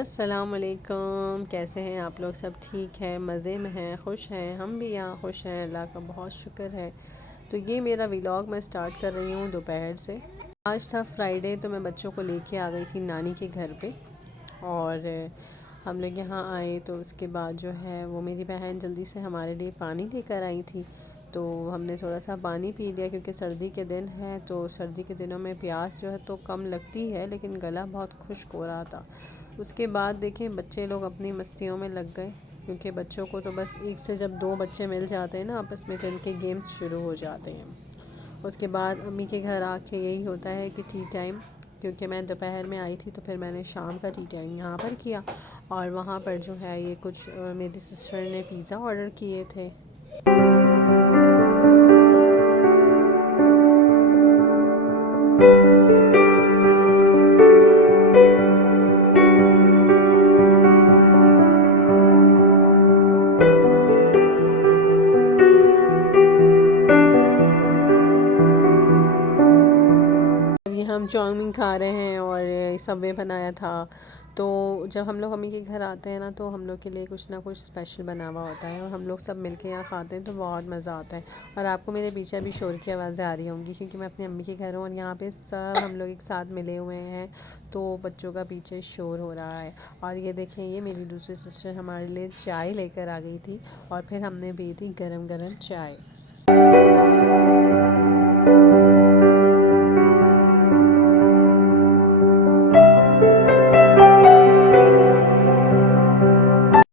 अस्सलाम वालेकुम। कैसे हैं आप लोग? सब ठीक है, मज़े में हैं, खुश हैं। हम भी यहाँ खुश हैं, अल्लाह का बहुत शुक्र है। तो ये मेरा व्लॉग मैं स्टार्ट कर रही हूँ दोपहर से। आज था फ्राइडे, तो मैं बच्चों को लेके आ गई थी नानी के घर पे। और हम लोग यहाँ आए तो उसके बाद जो है वो मेरी बहन जल्दी से हमारे लिए पानी लेकर आई थी। तो हमने थोड़ा सा पानी पी लिया, क्योंकि सर्दी के दिन है, तो सर्दी के दिनों में प्यास जो है तो कम लगती है, लेकिन गला बहुत खुश्क हो रहा था। उसके बाद देखें बच्चे लोग अपनी मस्तियों में लग गए, क्योंकि बच्चों को तो बस एक से जब दो बच्चे मिल जाते हैं ना आपस में, तो इनके गेम्स शुरू हो जाते हैं। उसके बाद अम्मी के घर आके यही होता है कि टी टाइम, क्योंकि मैं दोपहर में आई थी तो फिर मैंने शाम का टी टाइम यहाँ पर किया। और वहाँ पर जो है ये कुछ मेरी सिस्टर ने पिज़्ज़ा ऑर्डर किए थे। ये हम चाउमीन खा रहे हैं और सबवे बनाया था। तो जब हम लोग अम्मी के घर आते हैं ना, तो हम लोग के लिए कुछ ना कुछ स्पेशल बना हुआ होता है, और हम लोग सब मिलके यहाँ खाते हैं तो बहुत मज़ा आता है। और आपको मेरे पीछे अभी शोर की आवाज़ें आ रही होंगी, क्योंकि मैं अपनी अम्मी के घर हूँ और यहाँ पे सब हम लोग एक साथ मिले हुए हैं, तो बच्चों का पीछे शोर हो रहा है। और ये देखें, ये मेरी दूसरी सिस्टर हमारे लिए चाय लेकर आ गई थी, और फिर हमने पी थी गरम गरम चाय।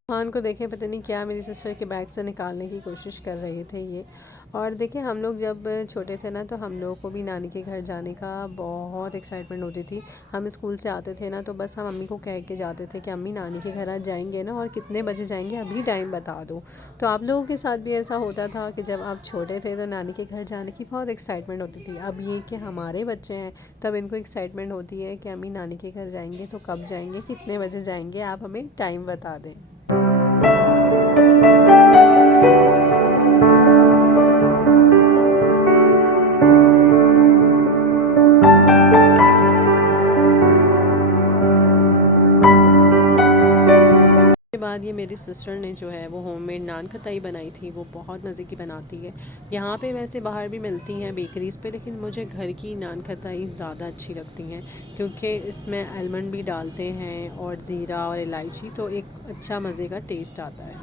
खान को देखें, पता नहीं क्या मेरी सिस्टर के बैग से निकालने की कोशिश कर रहे थे ये। और देखें, हम लोग जब छोटे थे ना, तो हम लोगों को भी नानी के घर जाने का बहुत एक्साइटमेंट होती थी। हम स्कूल से आते थे ना, तो बस हम अम्मी को कह के जाते थे कि अम्मी नानी के घर आज जाएंगे ना, और कितने बजे जाएंगे अभी टाइम बता दो। तो आप लोगों के साथ भी ऐसा होता था कि जब आप छोटे थे तो नानी के घर जाने की बहुत एक्साइटमेंट होती थी? अब ये कि हमारे बच्चे हैं, तब इनको एक्साइटमेंट होती है कि अम्मी नानी के घर जाएंगे, तो कब जाएंगे, कितने बजे जाएंगे, आप हमें टाइम बता दें। के बाद ये मेरी सिस्टर ने जो है वो होममेड नान खटाई बनाई थी, वो बहुत मज़े की बनाती है। यहाँ पे वैसे बाहर भी मिलती हैं बेकरीज़ पे, लेकिन मुझे घर की नान खटाई ज़्यादा अच्छी लगती हैं, क्योंकि इसमें आलमंड भी डालते हैं और ज़ीरा और इलायची, तो एक अच्छा मज़े का टेस्ट आता है।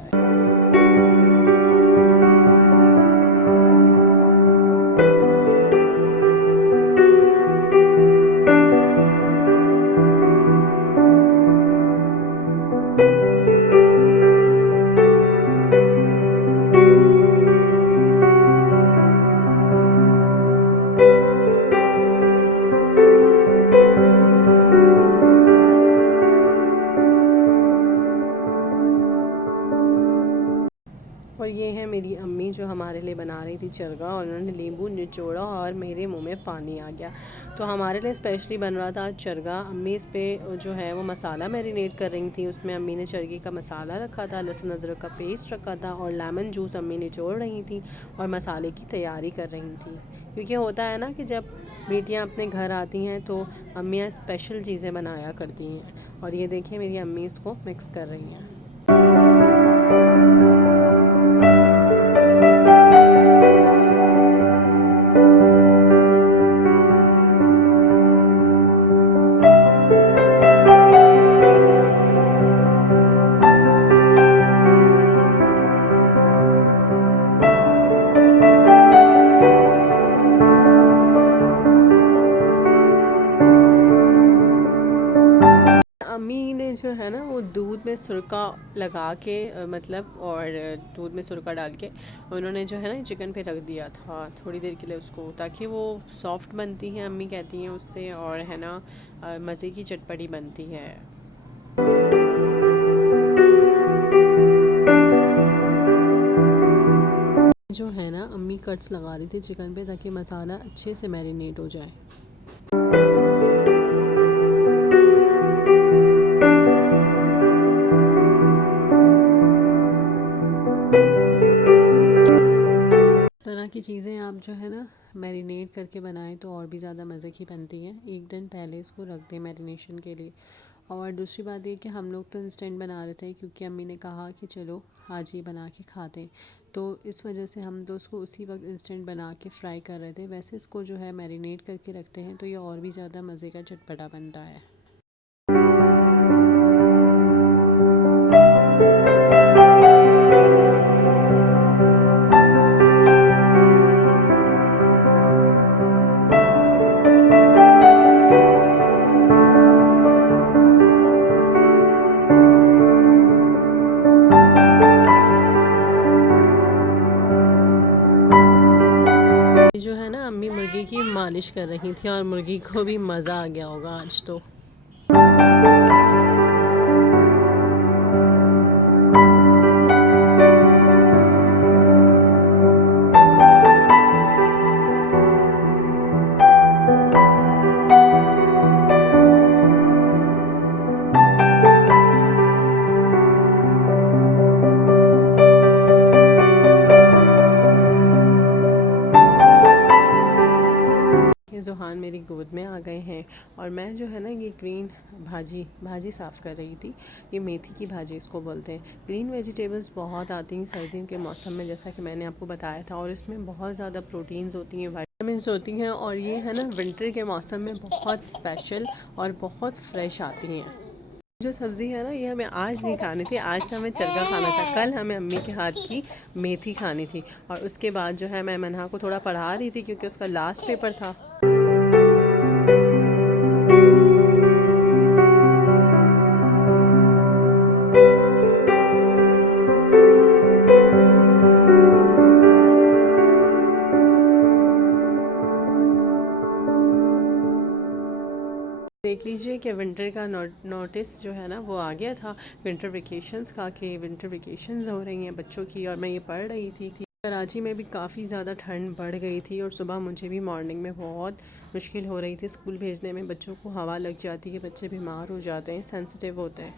और ये है मेरी अम्मी जो हमारे लिए बना रही थी चरगा, और उन्होंने नींबू निचोड़ा और मेरे मुंह में पानी आ गया। तो हमारे लिए स्पेशली बन रहा था चरगा। अम्मी इस पे जो है वो मसाला मैरिनेट कर रही थी। उसमें अम्मी ने चरगे का मसाला रखा था, लहसुन अदरक का पेस्ट रखा था, और लेमन जूस अम्मी निचोड़ रही थी और मसाले की तैयारी कर रही थी। क्योंकि होता है ना कि जब बेटियां अपने घर आती हैं तो अम्मियाँ स्पेशल चीज़ें बनाया करती हैं। और ये देखिए मेरी अम्मी इसको मिक्स कर रही हैं। अम्मी ने जो है ना वो दूध में सिरका लगा के मतलब, और दूध में सिरका डाल के उन्होंने जो है ना चिकन पे रख दिया था थोड़ी देर के लिए उसको, ताकि वो सॉफ्ट बनती है, अम्मी कहती हैं उससे, और है ना मज़े की चटपटी बनती है। जो है ना अम्मी कट्स लगा रही थी चिकन पे, ताकि मसाला अच्छे से मैरिनेट हो जाए। इस तरह की चीज़ें आप जो है ना मैरिनेट करके बनाएं तो और भी ज़्यादा मज़े की बनती हैं। एक दिन पहले इसको रख दें मैरिनेशन के लिए, और दूसरी बात ये कि हम लोग तो इंस्टेंट बना रहे थे क्योंकि अम्मी ने कहा कि चलो आज ये बना के खाते हैं, तो इस वजह से हम तो उसको उसी वक्त इंस्टेंट बना के फ्राई कर रहे थे। वैसे इसको जो है मैरिनेट करके रखते हैं तो ये और भी ज़्यादा मज़े का चटपटा बनता है। जो है ना, अम्मी मुर्गी की मालिश कर रही थी और मुर्गी को भी मज़ा आ गया होगा आज तो। ज़ुहान मेरी गोद में आ गए हैं और मैं जो है ना ये ग्रीन भाजी साफ़ कर रही थी। ये मेथी की भाजी इसको बोलते हैं। ग्रीन वेजिटेबल्स बहुत आती हैं सर्दियों के मौसम में, जैसा कि मैंने आपको बताया था, और इसमें बहुत ज़्यादा प्रोटीन्स होती हैं, विटामिन्स होती हैं, और ये है ना विंटर के मौसम में बहुत स्पेशल और बहुत फ्रेश आती हैं। जो सब्ज़ी है ना, ये हमें आज नहीं खानी थी, आज तो हमें चरगा खाना था। कल हमें अम्मी के हाथ की मेथी खानी थी। और उसके बाद जो है मैं मन्हा को थोड़ा पढ़ा रही थी क्योंकि उसका लास्ट पेपर था। देख लीजिए कि विंटर का नोटिस जो है ना वो आ गया था, विंटर वेकेशंस का, कि विंटर वेकेशंस हो रही हैं बच्चों की, और मैं ये पढ़ रही थी। कराची में भी काफ़ी ज़्यादा ठंड बढ़ गई थी और सुबह मुझे भी मॉर्निंग में बहुत मुश्किल हो रही थी स्कूल भेजने में। बच्चों को हवा लग जाती है, बच्चे बीमार हो जाते हैं, सेंसिटिव होते हैं।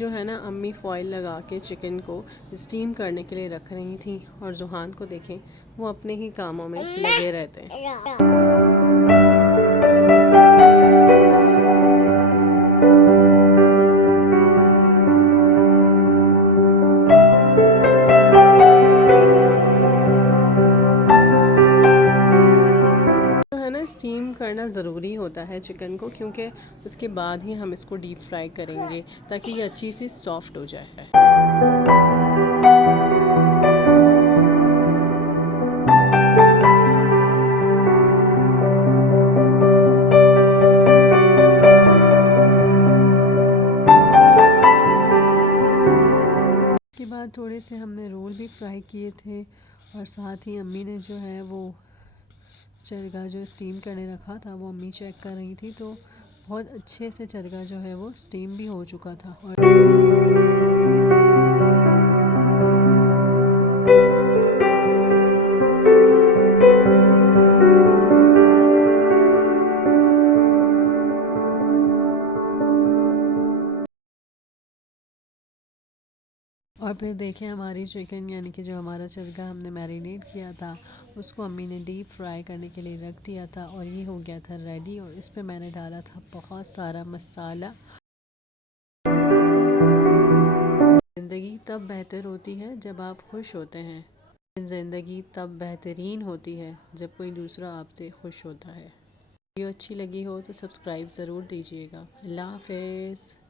जो है ना, अम्मी फॉइल लगा के चिकन को स्टीम करने के लिए रख रही थी, और जुहान को देखें, वो अपने ही कामों में लगे रहते हैं। स्टीम करना ज़रूरी होता है चिकन को, क्योंकि उसके बाद ही हम इसको डीप फ्राई करेंगे ताकि ये अच्छी सी सॉफ्ट हो जाए। के बाद थोड़े से हमने रोल भी फ्राई किए थे, और साथ ही अम्मी ने जो है वो चरगा जो स्टीम करने रखा था वो अम्मी चेक कर रही थी, तो बहुत अच्छे से चरगा जो है वो स्टीम भी हो चुका था। और फिर देखें, हमारी चिकन यानी कि जो हमारा चरगा हमने मैरिनेट किया था उसको अम्मी ने डीप फ्राई करने के लिए रख दिया था, और ये हो गया था रेडी। और इस पर मैंने डाला था बहुत सारा मसाला। ज़िंदगी तब बेहतर होती है जब आप खुश होते हैं। ज़िंदगी तब बेहतरीन होती है जब कोई दूसरा आपसे खुश होता है। वीडियो अच्छी लगी हो तो सब्सक्राइब ज़रूर दीजिएगा। अल्लाह हाफ़िज़।